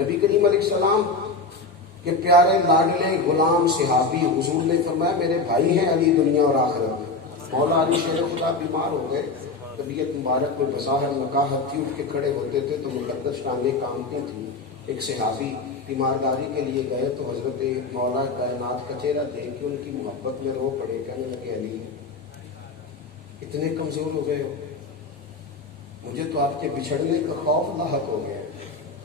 نبی کریم علیہ السلام کے پیارے لاڈلے غلام صحابی حضور نے فرمایا میرے بھائی ہیں علی دنیا اور آخرت میں۔ مولا علی شیر خدا بیمار ہو گئے، طبیعت مبارک میں بظاہر نکاحت تھی، اٹھ کے کھڑے ہوتے تھے تو مقدس ٹانگیں کامتی تھیں۔ ایک صحابی بیمارداری کے لیے گئے تو حضرت مولا کائنات کا چہرہ دیکھ کے ان کی محبت میں رو پڑے، کہنے لگے علی اتنے کمزور ہو گئے ہو، مجھے تو آپ کے بچھڑنے کا خوف لاحق ہو گیا۔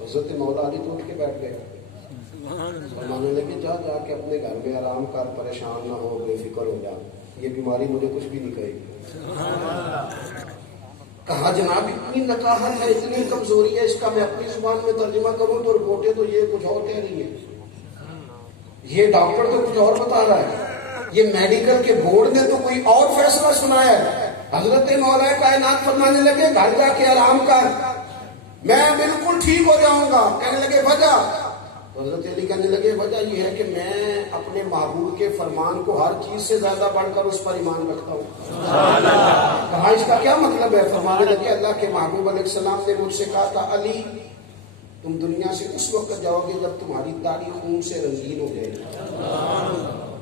حضرت مولا علی تو اٹھ کے بیٹھ گئے، فرمانے لگے جا جا کے اپنے گھر میں آرام کر، پریشان نہ ہو، بے فکر ہو جا، یہ بیماری مجھے کچھ بھی نہیں کہے گی۔ کہا جناب اتنی نکاحت ہے، اتنی کمزوری ہے، اس کا میں اپنی زبان میں ترجمہ کروں تو رپورٹیں تو یہ کچھ اور کہہ رہی ہیں، یہ ڈاکٹر تو کچھ اور بتا رہا ہے، یہ میڈیکل کے بورڈ نے تو کوئی اور فیصلہ سنایا ہے۔ حضرت مولا کائنات فرمانے لگے گھر جا کے آرام کر، میں بالکل ٹھیک ہو جاؤں گا۔ کہنے لگے وجہ؟ حضرت علی کہنے لگے وجہ یہ ہے کہ میں اپنے محبوب کے فرمان کو ہر چیز سے زیادہ بڑھ کر اس پر ایمان رکھتا ہوں۔ کہا اس کا کیا مطلب ہے؟ فرمانے لگے اللہ کے محبوب علیہ السلام نے مجھ سے کہا تھا علی تم دنیا سے اس وقت جاؤ گے جب تمہاری داڑھی خون سے رنگین ہو جائے گی۔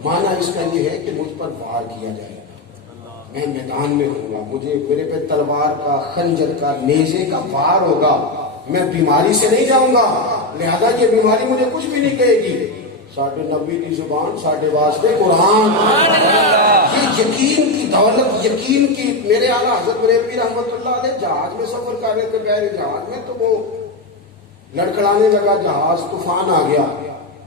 معنی اس کا یہ ہے کہ مجھ پر وار کیا جائے گا، میں میدان میں ہوں گا، مجھے میرے پہ تلوار کا، خنجر کا، نیزے کا وار ہوگا، میں بیماری سے نہیں جاؤں گا، لہذا یہ بیماری مجھے کچھ بھی نہیں کہے گی۔ ساڑھے نبی کی زبان، ساڑھے واسطے قرآن، یہ یقین کی دولت، یقین کی۔ میرے اعلیٰ حضرت بریلوی رحمۃ اللہ علیہ جہاز میں سفر کر رہے تھے، بحر جہاز میں، تو وہ لڑکھڑانے لگا جہاز، طوفان آ گیا،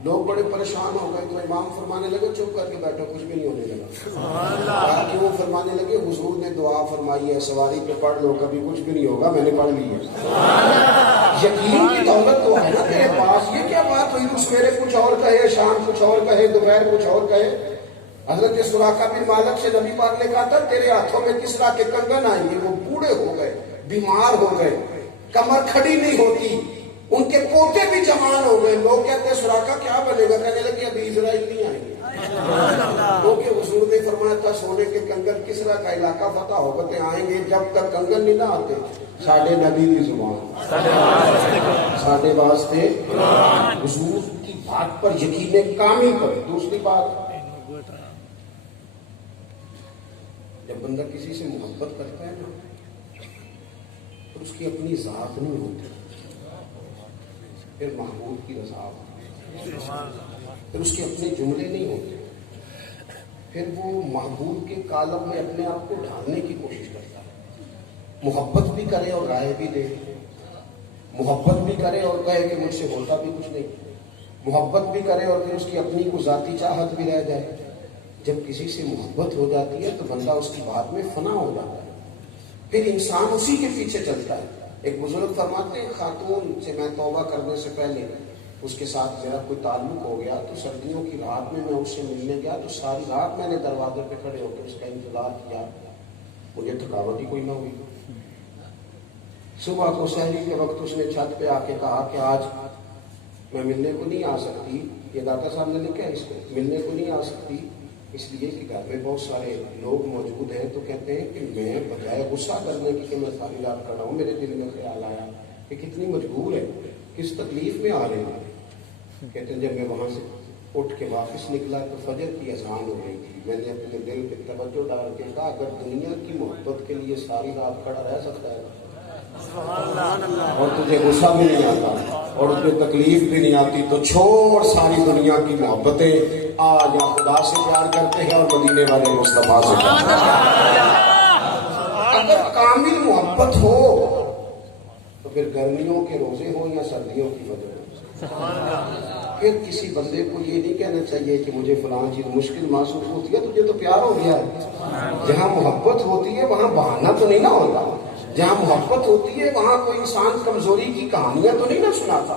لوگ بڑے پریشان ہو گئے، تو امام فرمانے لگے چپ کر کے بیٹھو، کچھ بھی نہیں ہونے لگا۔ کیوں؟ فرمانے لگے حضور نے دعا فرمائی ہے سواری پہ پڑھ لو کبھی کچھ بھی نہیں ہوگا، میں نے پڑھ لی ہے۔ یقین کی دولت تو ہے نا میرے پاس۔ یہ کیا بات ہوئی تو سویرے کچھ اور کہے، شام کچھ اور کہے، دوپہر کچھ اور کہے۔ حضرت سراقہ بن مالک سے نبی پاک نے کہا تھا تیرے ہاتھوں میں کس طرح کے کنگن آئیں گے، وہ بوڑھے ہو گئے، بیمار ہو گئے، کمر کھڑی نہیں ہوتی، ان کے پوتے بھی جوان ہو گئے۔ لوگ کہتے ہیں سراقہ کیا بنے گا؟ کہنے لگے ابھی اسرائیل نہیں آئیں گے، کیونکہ حضور نے فرمایا تھا سونے کے کنگن کس طرح کا علاقہ فتح ہوگا تے آئیں گے جب تک کنگن نہیں نہ آتے۔ ساڑھے نبی کی زبان، ساڑھے واسطے حضور کی بات پر یقین کامل کرے۔ دوسری بات، جب بندہ کسی سے محبت کرتا ہے نا تو اس کی اپنی ذات نہیں ہوتی، پھر محبوب کی رضا ہوتی، پھر اس کے اپنے جملے نہیں ہوتے، پھر وہ محبوب کے کالم میں اپنے آپ کو ڈھالنے کی کوشش کرتا ہے۔ محبت بھی کرے اور رائے بھی دے، محبت بھی کرے اور کہے کہ مجھ سے ہوتا بھی کچھ نہیں، محبت بھی کرے اور پھر اس کی اپنی کو ذاتی چاہت بھی رہ جائے۔ جب کسی سے محبت ہو جاتی ہے تو بندہ اس کی بات میں فنا ہو جاتا ہے، پھر انسان اسی کے پیچھے چلتا ہے۔ ایک بزرگ فرماتے ہیں خاتون سے میں توبہ کرنے سے پہلے اس کے ساتھ میرا کوئی تعلق ہو گیا تو سردیوں کی رات میں اس سے ملنے گیا تو ساری رات میں نے دروازے پہ کھڑے ہو کے اس کا انتظار کیا، مجھے تھکاوٹ ہی کوئی نہ ہوئی۔ صبح کو سحری کے وقت اس نے چھت پہ آ کے کہا کہ آج میں ملنے کو نہیں آ سکتی، یہ داتا صاحب نے لکھا ہے اس کو، ملنے کو نہیں آ سکتی اس لیے کہ گھر میں بہت سارے لوگ موجود ہیں، تو کہتے ہیں کہ میں بجائے غصہ کرنے کی کہ میں ساری رات کھڑا ہوں، میرے دل میں خیال آیا کہ کتنی مجبور ہے، کس تکلیف میں آ رہے ہیں۔ کہتے ہیں جب میں وہاں سے اٹھ کے واپس نکلا تو فجر کی اذان ہو رہی تھی، میں نے اپنے دل پہ توجہ ڈال کے کہا اگر دنیا کی محبت کے لیے ساری رات کھڑا رہ سکتا ہے اور تجھے غصہ بھی نہیں آتا اور تجھے تکلیف بھی نہیں آتی تو چھوڑ ساری دنیا کی محبتیں، آج یا خدا سے پیار کرتے ہیں اور مدینے والے مصطفیٰ سے پیار کرتے ہیں۔ اگر کامل محبت ہو تو پھر گرمیوں کے روزے ہوں یا سردیوں کی وجہ ہو، پھر کسی بندے کو یہ نہیں کہنا چاہیے کہ مجھے فلاں چیز مشکل محسوس ہوتی ہے، تجھے تو پیار ہو گیا ہے۔ جہاں محبت ہوتی ہے وہاں بہانہ تو نہیں نہ ہوتا، جہاں محبت ہوتی ہے وہاں کوئی انسان کمزوری کی کہانیاں تو نہیں نہ سناتا۔